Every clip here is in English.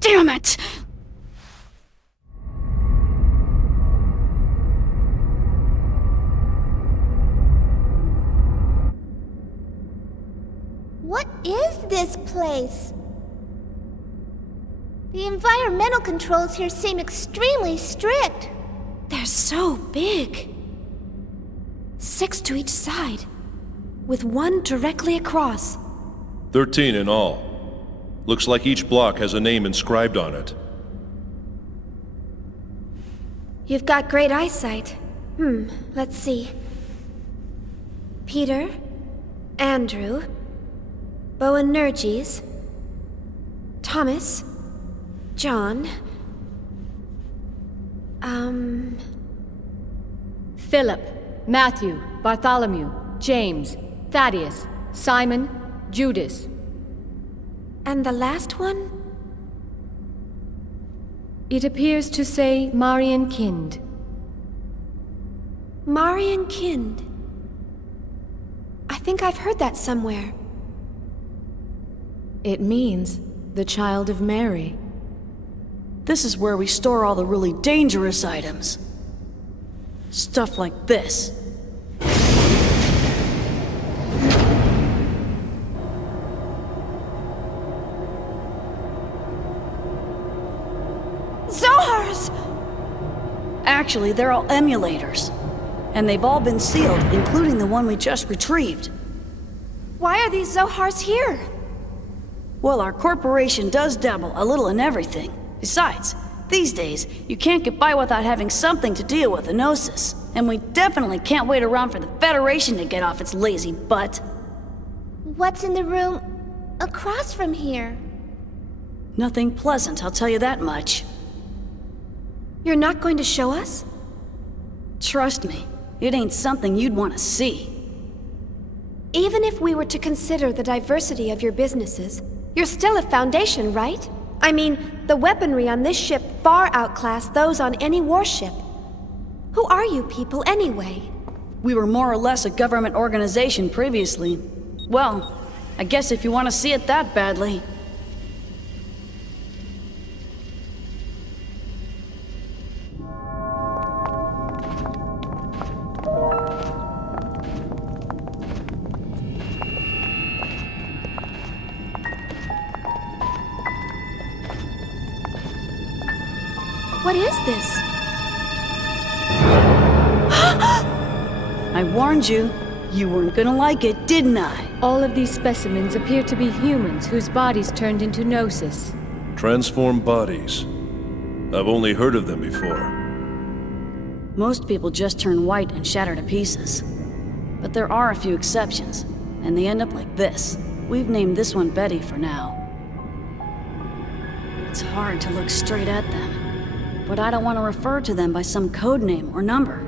Damn it! What is this place? The environmental controls here seem extremely strict. They're so big. 6 to each side, with one directly across. 13 in all. Looks like each block has a name inscribed on it. You've got great eyesight. Let's see. Peter, Andrew, Boanerges, Thomas, John, Philip, Matthew, Bartholomew, James, Thaddeus, Simon, Judas. and the last one? It appears to say Marian Kind. Marian Kind. I think I've heard that somewhere. It means the Child of Mary. This is where we store all the really dangerous items. Stuff like this. Zohars! Actually, they're all emulators. And they've all been sealed, including the one we just retrieved. Why are these Zohars here? Well, our corporation does dabble a little in everything. Besides, these days, you can't get by without having something to deal with a Gnosis. And we definitely can't wait around for the Federation to get off its lazy butt. What's in the room across from here? Nothing pleasant, I'll tell you that much. You're not going to show us? Trust me, it ain't something you'd want to see. Even if we were to consider the diversity of your businesses, you're still a Foundation, right? I mean, the weaponry on this ship far outclass those on any warship. Who are you people, anyway? We were more or less a government organization previously. Well, I guess if you want to see it that badly. What is this? I warned you. You weren't gonna like it, didn't I? All of these specimens appear to be humans whose bodies turned into Gnosis. Transformed bodies. I've only heard of them before. Most people just turn white and shatter to pieces. But there are a few exceptions, and they end up like this. We've named this one Betty for now. It's hard to look straight at them, but I don't want to refer to them by some code name or number.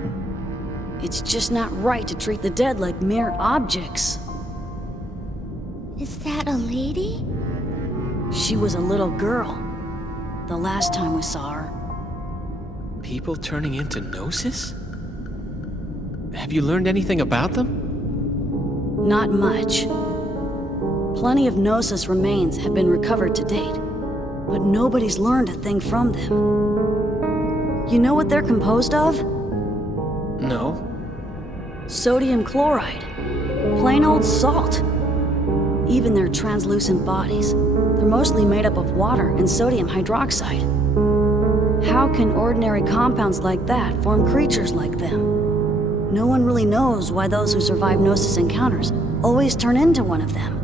It's just not right to treat the dead like mere objects. Is that a lady? She was a little girl, the last time we saw her. People turning into Gnosis? Have you learned anything about them? Not much. Plenty of Gnosis remains have been recovered to date, but nobody's learned a thing from them. You know what they're composed of? No. Sodium chloride. Plain old salt. Even their translucent bodies, they're mostly made up of water and sodium hydroxide. How can ordinary compounds like that form creatures like them? No one really knows why those who survive Gnosis encounters always turn into one of them.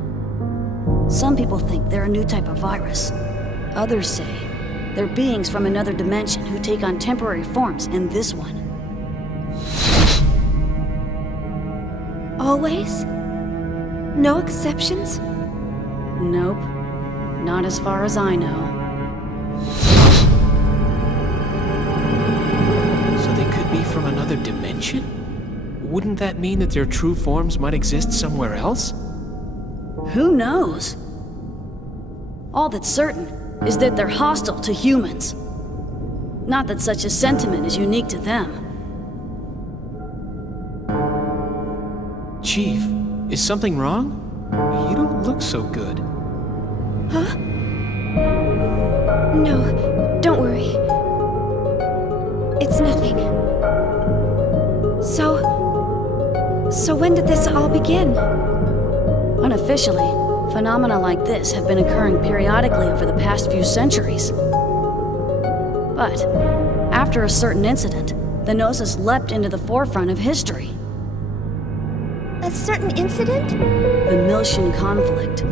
Some people think they're a new type of virus. Others say they're beings from another dimension who take on temporary forms in this one. Always? No exceptions? Nope. Not as far as I know. So they could be from another dimension? Wouldn't that mean that their true forms might exist somewhere else? Who knows? All that's certain is that they're hostile to humans. Not that such a sentiment is unique to them. Chief, is something wrong? You don't look so good. Huh? No, don't worry. It's nothing. So when did this all begin? Unofficially, phenomena like this have been occurring periodically over the past few centuries. But after a certain incident, the Gnosis leapt into the forefront of history. A certain incident? The Miltian conflict.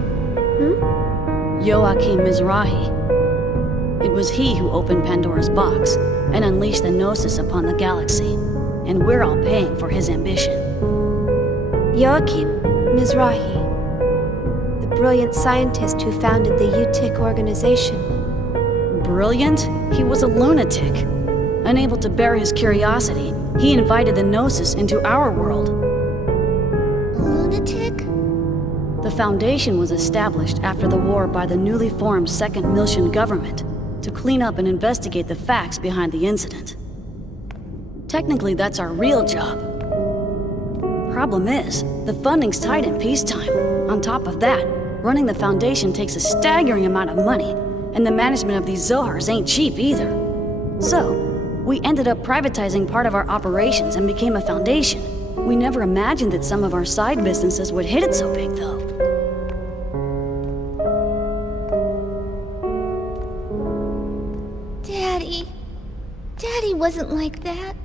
Joachim Mizrahi. It was he who opened Pandora's box and unleashed the Gnosis upon the galaxy, and we're all paying for his ambition. Joachim Mizrahi, the brilliant scientist who founded the UTIC organization. Brilliant? He was a lunatic. Unable to bear his curiosity, he invited the Gnosis into our world. A lunatic? The Foundation was established after the war by the newly formed Second Miltian government to clean up and investigate the facts behind the incident. Technically, that's our real job. Problem is, the funding's tight in peacetime. On top of that, running the Foundation takes a staggering amount of money, and the management of these Zohars ain't cheap either. So, we ended up privatizing part of our operations and became a foundation. We never imagined that some of our side businesses would hit it so big, though. Daddy wasn't like that.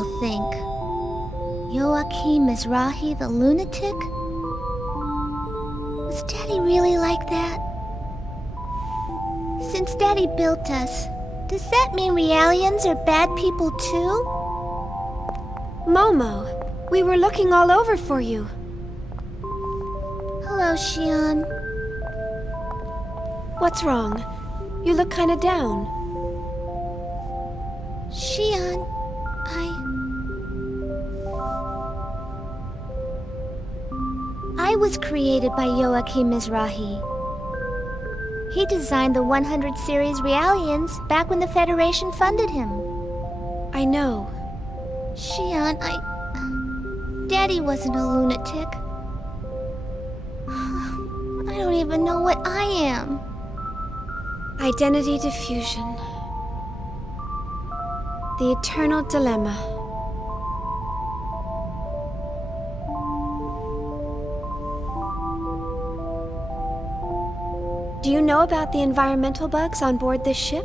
all think? Joachim Mizrahi the lunatic? Was Daddy really like that? Since Daddy built us, does that mean Realians are bad people too? Momo, we were looking all over for you. Hello, Xion. What's wrong? You look kinda down. Xion, I was created by Joachim Mizrahi. He designed the 100 series Realians back when the Federation funded him. I know. Xion, Daddy wasn't a lunatic. I don't even know what I am. Identity diffusion. The eternal dilemma. Do you know about the environmental bugs on board this ship?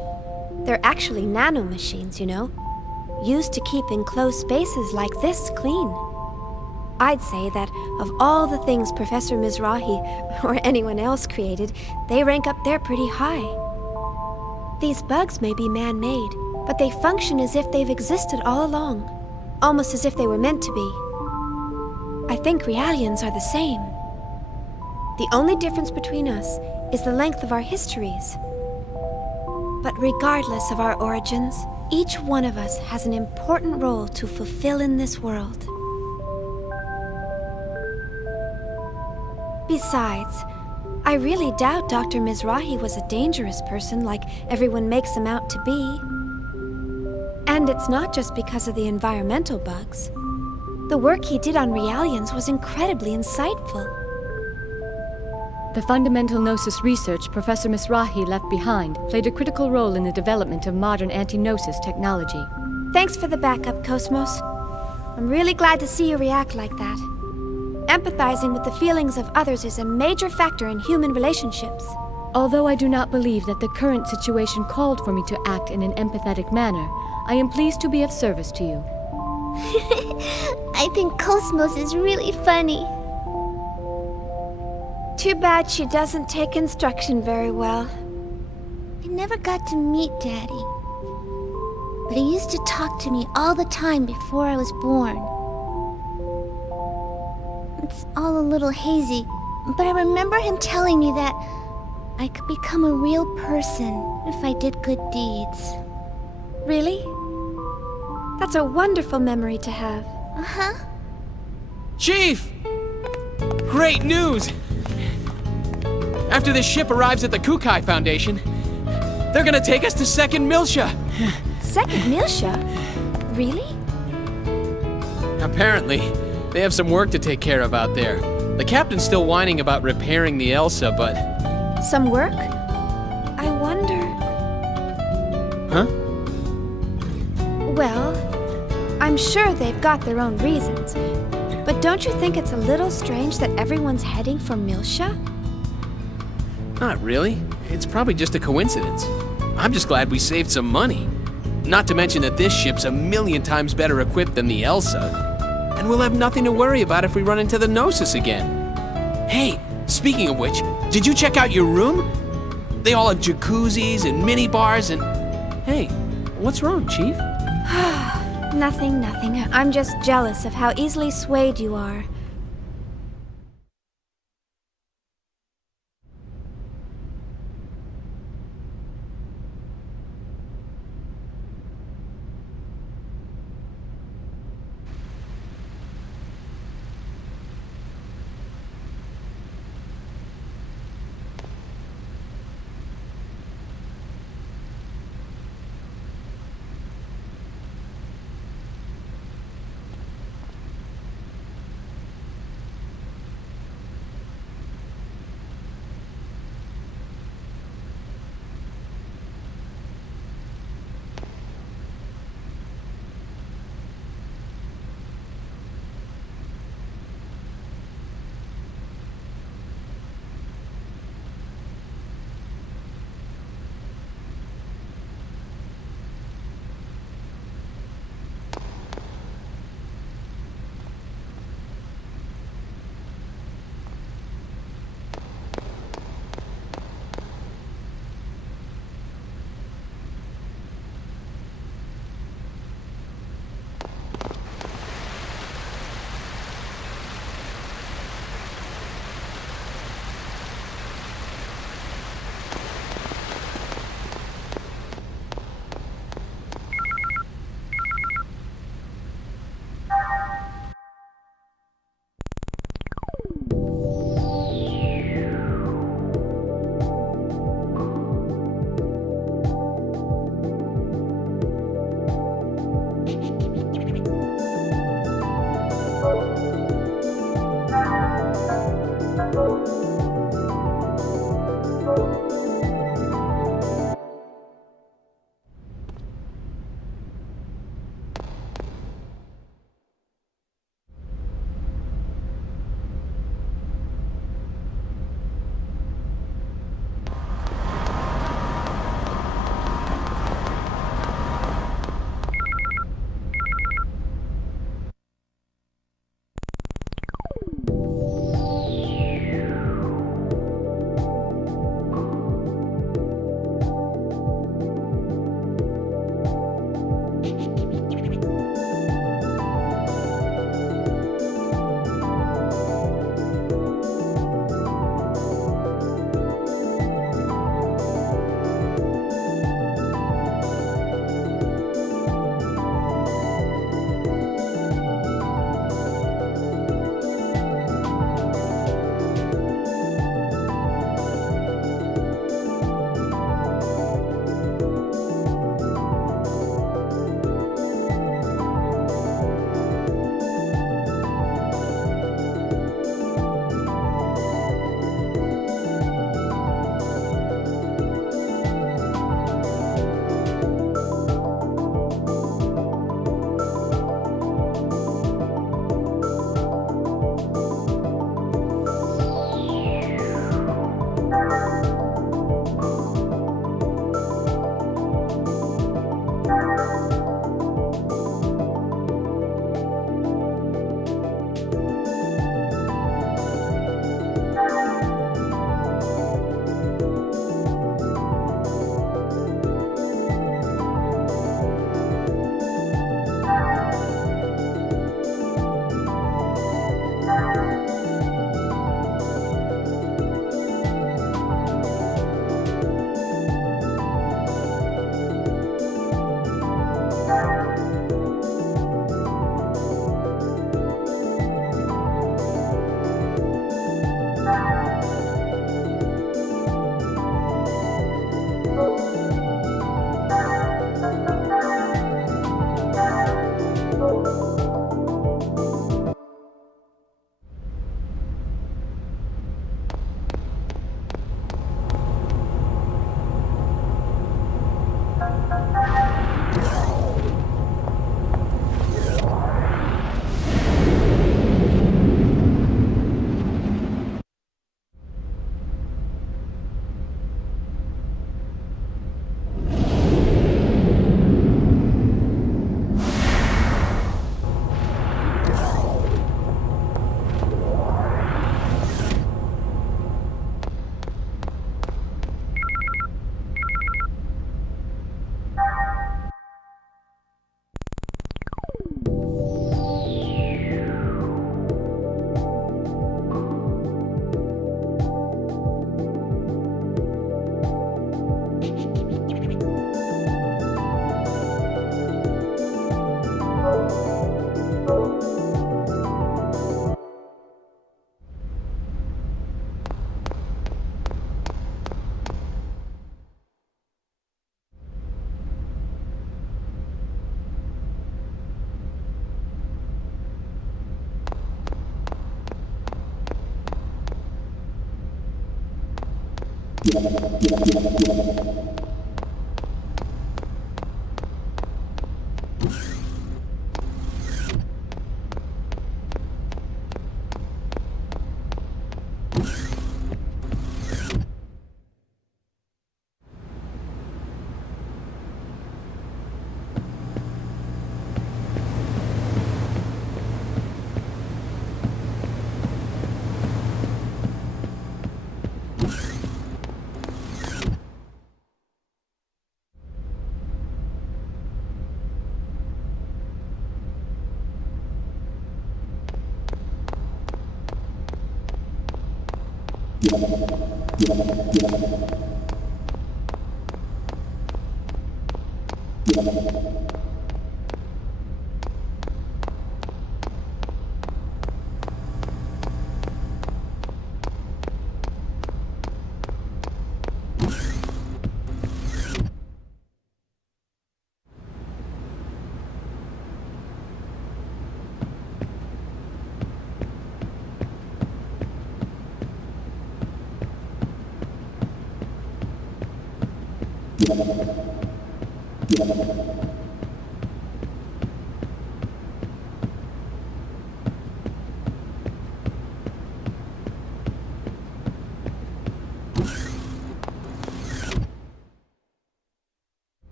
They're actually nanomachines, you know, used to keep enclosed spaces like this clean. I'd say that of all the things Professor Mizrahi or anyone else created, they rank up there pretty high. These bugs may be man-made, but they function as if they've existed all along, almost as if they were meant to be. I think Realians are the same. The only difference between us is the length of our histories. But regardless of our origins, each one of us has an important role to fulfill in this world. Besides, I really doubt Dr. Mizrahi was a dangerous person like everyone makes him out to be. And it's not just because of the environmental bugs. The work he did on Realians was incredibly insightful. The fundamental Gnosis research Professor Mizrahi left behind played a critical role in the development of modern anti-Gnosis technology. Thanks for the backup, Cosmos. I'm really glad to see you react like that. Empathizing with the feelings of others is a major factor in human relationships. Although I do not believe that the current situation called for me to act in an empathetic manner, I am pleased to be of service to you. I think Cosmos is really funny. Too bad she doesn't take instruction very well. I never got to meet Daddy. But he used to talk to me all the time before I was born. It's all a little hazy, but I remember him telling me that I could become a real person if I did good deeds. Really? That's a wonderful memory to have. Uh-huh. Chief! Great news! After this ship arrives at the Kukai Foundation, they're gonna take us to Second Milsha. Second Milsha? Really? Apparently, they have some work to take care of out there. The captain's still whining about repairing the Elsa, but... Some work? I wonder... Huh? Well, I'm sure they've got their own reasons. But don't you think it's a little strange that everyone's heading for Milsha? Not really. It's probably just a coincidence. I'm just glad we saved some money. Not to mention that this ship's 1,000,000 times better equipped than the Elsa. And we'll have nothing to worry about if we run into the Gnosis again. Hey, speaking of which, did you check out your room? They all have jacuzzis and mini bars and... Hey, what's wrong, Chief? Nothing. I'm just jealous of how easily swayed you are.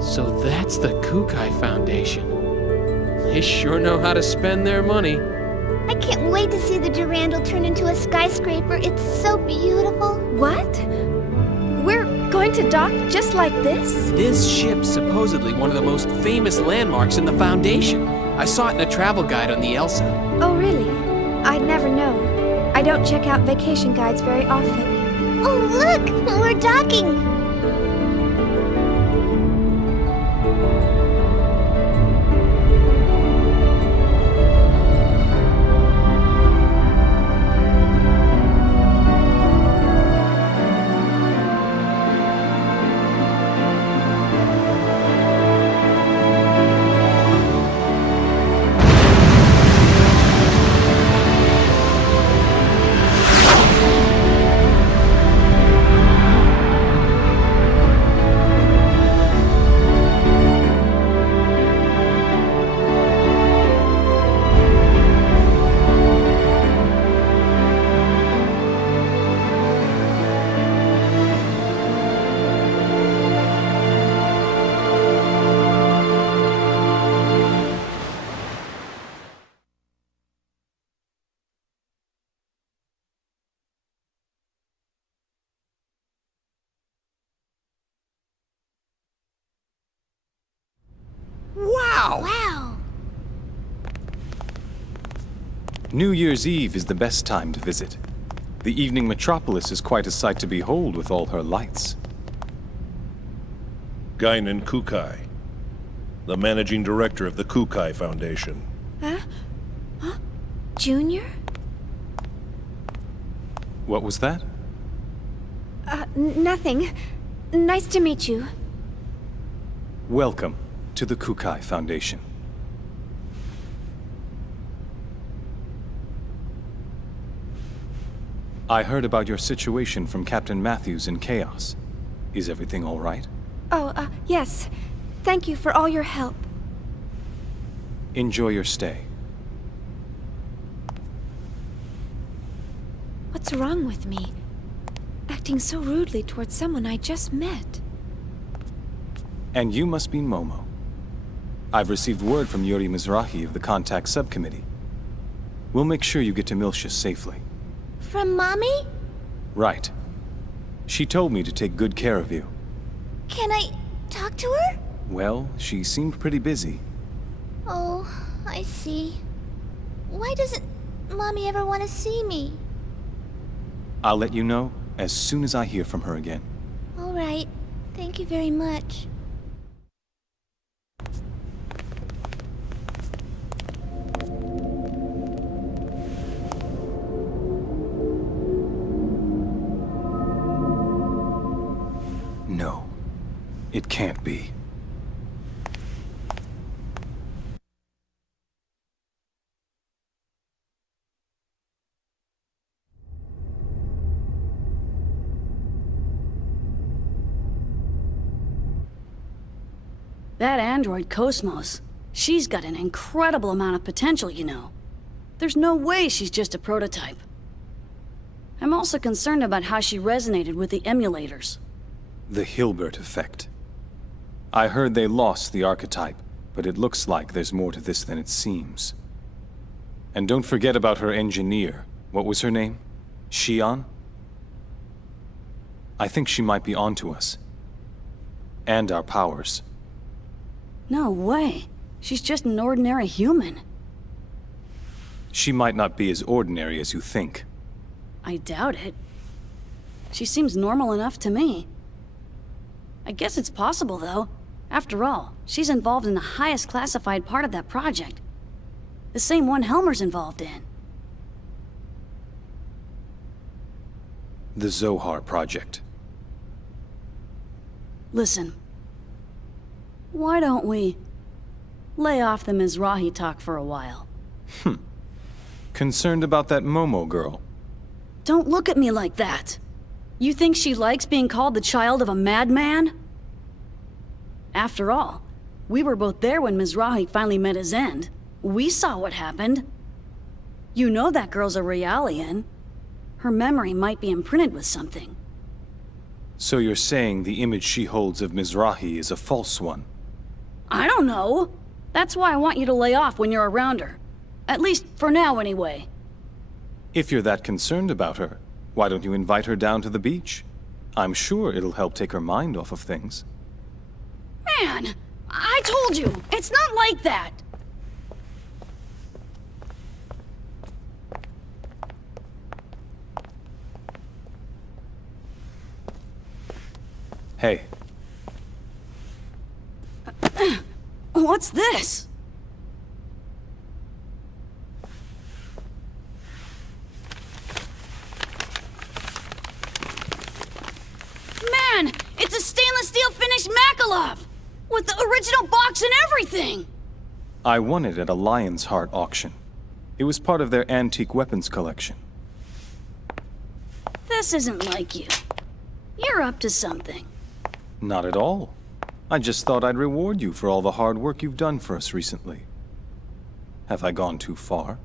So that's the Kukai Foundation. They sure know how to spend their money. I can't wait to see the Durandal turn into a skyscraper. It's so beautiful. What? We're going to dock just like this? This ship's supposedly one of the most famous landmarks in the Foundation. I saw it in a travel guide on the Elsa. Oh, really? I'd never know. I don't check out vacation guides very often. Oh, look! We're docking! Wow! Wow! New Year's Eve is the best time to visit. The evening metropolis is quite a sight to behold with all her lights. Guinan Kukai, the managing director of the Kukai Foundation. Huh? Junior? What was that? Nothing. Nice to meet you. Welcome to the Kukai Foundation. I heard about your situation from Captain Matthews in Chaos. Is everything all right? Oh, yes. Thank you for all your help. Enjoy your stay. What's wrong with me? Acting so rudely towards someone I just met. And you must be Momo. I've received word from Yuri Mizrahi of the Contact Subcommittee. We'll make sure you get to Miltia safely. From Mommy? Right. She told me to take good care of you. Can I talk to her? Well, she seemed pretty busy. Oh, I see. Why doesn't Mommy ever want to see me? I'll let you know as soon as I hear from her again. All right. Thank you very much. No, it can't be. That android Cosmos, she's got an incredible amount of potential, you know. There's no way she's just a prototype. I'm also concerned about how she resonated with the emulators. The Hilbert effect. I heard they lost the archetype, but it looks like there's more to this than it seems. And don't forget about her engineer. What was her name? Shion? I think she might be onto us. And our powers. No way. She's just an ordinary human. She might not be as ordinary as you think. I doubt it. She seems normal enough to me. I guess it's possible, though. After all, she's involved in the highest classified part of that project. The same one Helmer's involved in. The Zohar Project. Listen. Why don't we lay off the Mizrahi talk for a while? Concerned about that Momo girl? Don't look at me like that. You think she likes being called the child of a madman? After all, we were both there when Mizrahi finally met his end. We saw what happened. You know that girl's a Realian. Her memory might be imprinted with something. So you're saying the image she holds of Mizrahi is a false one? I don't know. That's why I want you to lay off when you're around her. At least for now, anyway. If you're that concerned about her, why don't you invite her down to the beach? I'm sure it'll help take her mind off of things. Man, I told you, it's not like that. Hey, What's this? Man, it's a stainless steel finished Makalov! With the original box and everything! I won it at a Lion's Heart auction. It was part of their antique weapons collection. This isn't like you. You're up to something. Not at all. I just thought I'd reward you for all the hard work you've done for us recently. Have I gone too far?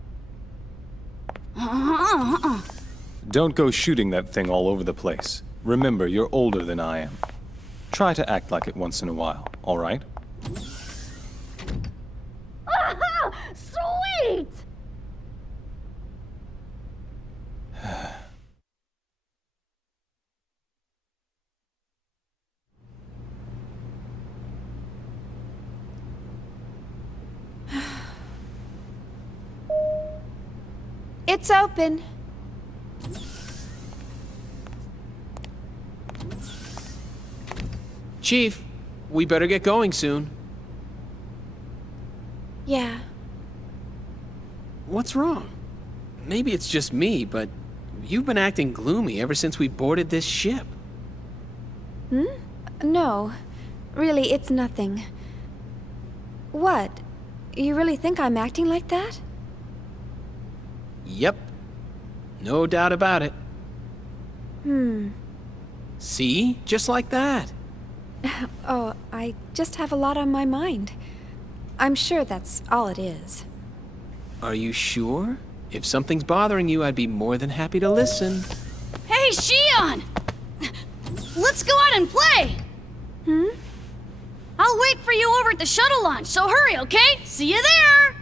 Don't go shooting that thing all over the place. Remember, you're older than I am. Try to act like it once in a while, all right? Sweet! It's open. Chief, we better get going soon. Yeah. What's wrong? Maybe it's just me, but you've been acting gloomy ever since we boarded this ship. No. Really, it's nothing. What? You really think I'm acting like that? Yep. No doubt about it. See? Just like that. Oh, I just have a lot on my mind. I'm sure that's all it is. Are you sure? If something's bothering you, I'd be more than happy to listen. Hey, Shion! Let's go out and play! I'll wait for you over at the shuttle launch, so hurry, okay? See you there!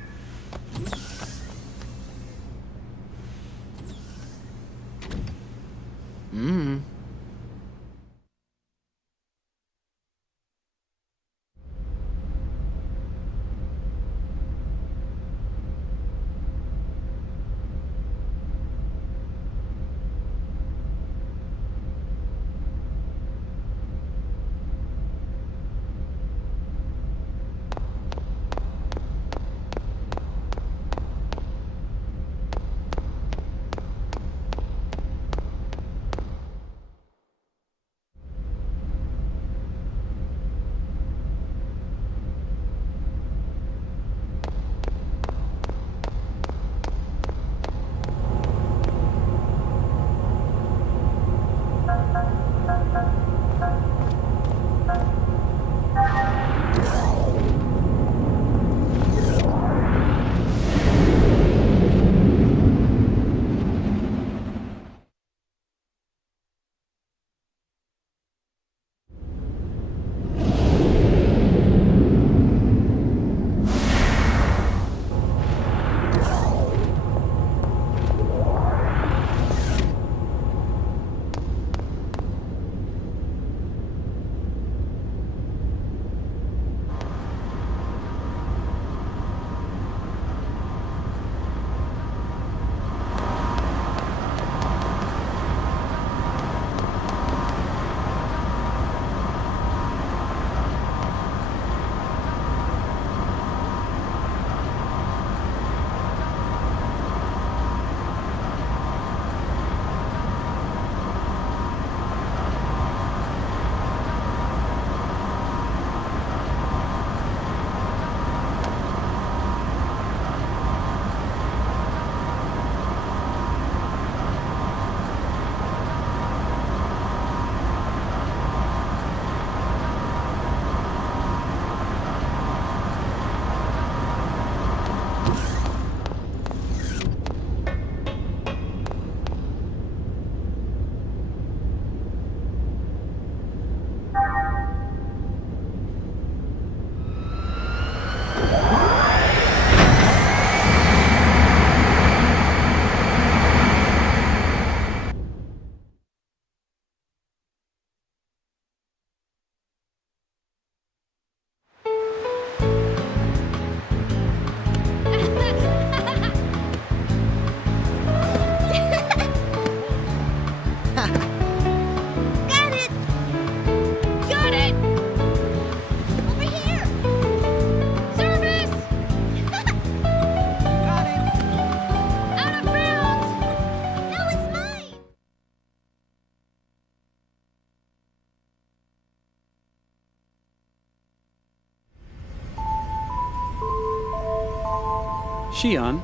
Shion,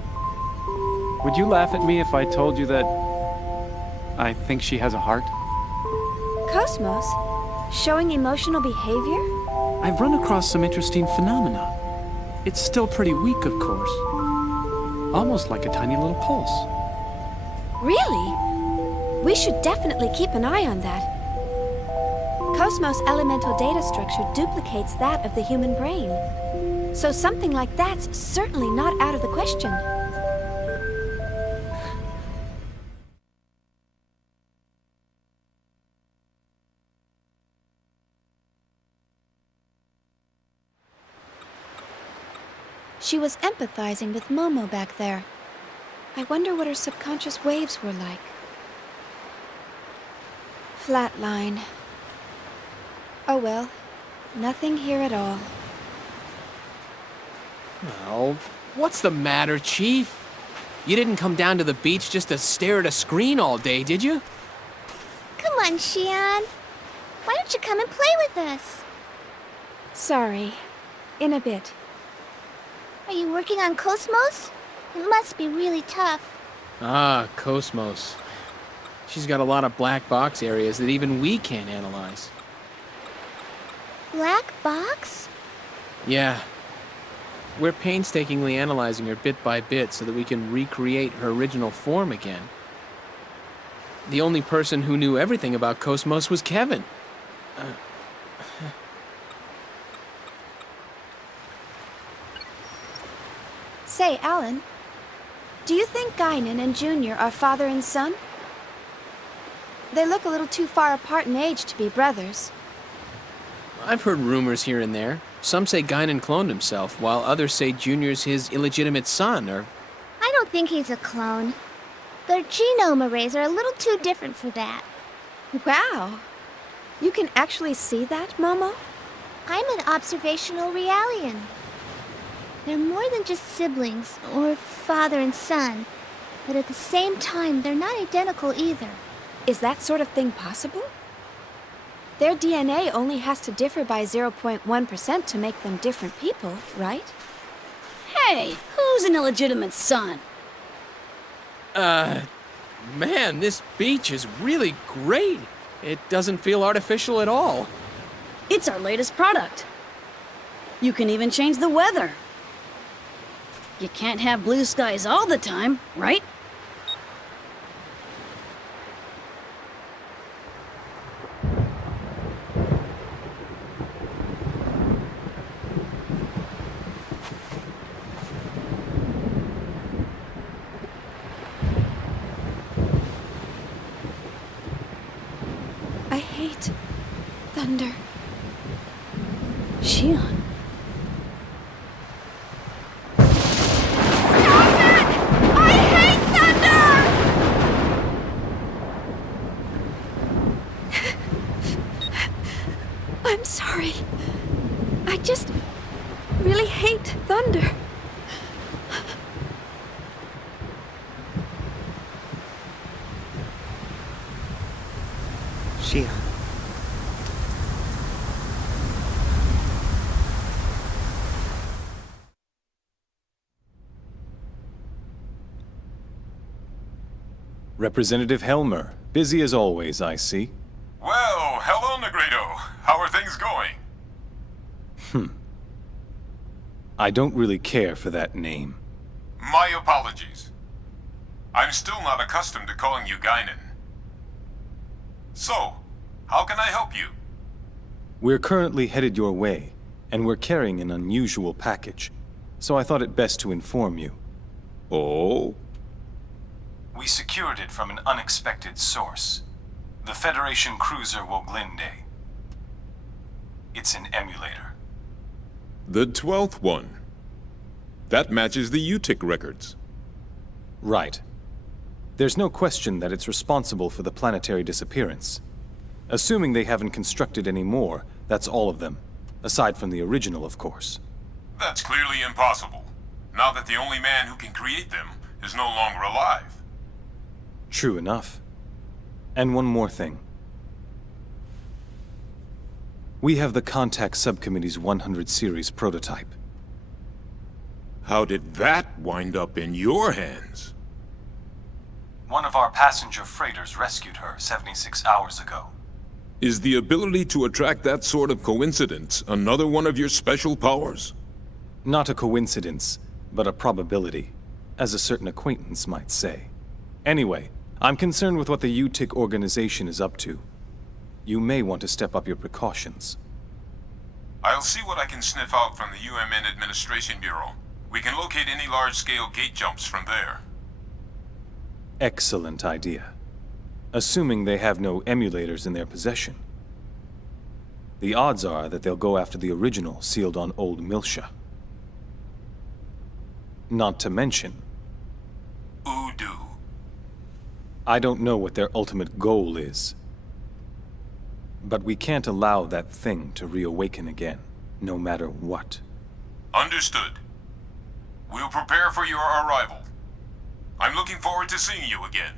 would you laugh at me if I told you that I think she has a heart? Cosmos? Showing emotional behavior? I've run across some interesting phenomena. It's still pretty weak, of course. Almost like a tiny little pulse. Really? We should definitely keep an eye on that. Cosmos' elemental data structure duplicates that of the human brain. So something like that's certainly not out of the question. She was empathizing with Momo back there. I wonder what her subconscious waves were like. Flatline. Oh well, nothing here at all. Well, what's the matter, Chief? You didn't come down to the beach just to stare at a screen all day, did you? Come on, Shion. Why don't you come and play with us? Sorry. In a bit. Are you working on Cosmos? It must be really tough. Ah, Cosmos. She's got a lot of black box areas that even we can't analyze. Black box? Yeah. We're painstakingly analyzing her bit by bit so that we can recreate her original form again. The only person who knew everything about Cosmos was Kevin. Say, Alan, do you think Guinan and Junior are father and son? They look a little too far apart in age to be brothers. I've heard rumors here and there. Some say Guinan cloned himself, while others say Junior's his illegitimate son, or... I don't think he's a clone. Their genome arrays are a little too different for that. Wow. You can actually see that, Momo? I'm an observational realian. They're more than just siblings, or father and son. But at the same time, they're not identical either. Is that sort of thing possible? Their DNA only has to differ by 0.1% to make them different people, right? Hey, who's an illegitimate son? Man, this beach is really great. It doesn't feel artificial at all. It's our latest product. You can even change the weather. You can't have blue skies all the time, right? I hate thunder. Shion. I'm sorry. I just really hate thunder. Shion. Representative Helmer, busy as always, I see. Well, hello, Negredo. How are things going? I don't really care for that name. My apologies. I'm still not accustomed to calling you Guinan. So, how can I help you? We're currently headed your way, and we're carrying an unusual package, so I thought it best to inform you. Oh? We secured it from an unexpected source. The Federation cruiser Woglinde. It's an emulator. The 12th one. That matches the UTIC records. Right. There's no question that it's responsible for the planetary disappearance. Assuming they haven't constructed any more, that's all of them. Aside from the original, of course. That's clearly impossible, now that the only man who can create them is no longer alive. True enough. And one more thing. We have the Contact Subcommittee's 100 series prototype. How did that wind up in your hands? One of our passenger freighters rescued her 76 hours ago. Is the ability to attract that sort of coincidence another one of your special powers? Not a coincidence, but a probability, as a certain acquaintance might say. Anyway, I'm concerned with what the UTIC organization is up to. You may want to step up your precautions. I'll see what I can sniff out from the UMN Administration Bureau. We can locate any large-scale gate jumps from there. Excellent idea. Assuming they have no emulators in their possession. The odds are that they'll go after the original sealed on Old Milsha. Not to mention, Udu. I don't know what their ultimate goal is. But we can't allow that thing to reawaken again, no matter what. Understood. We'll prepare for your arrival. I'm looking forward to seeing you again.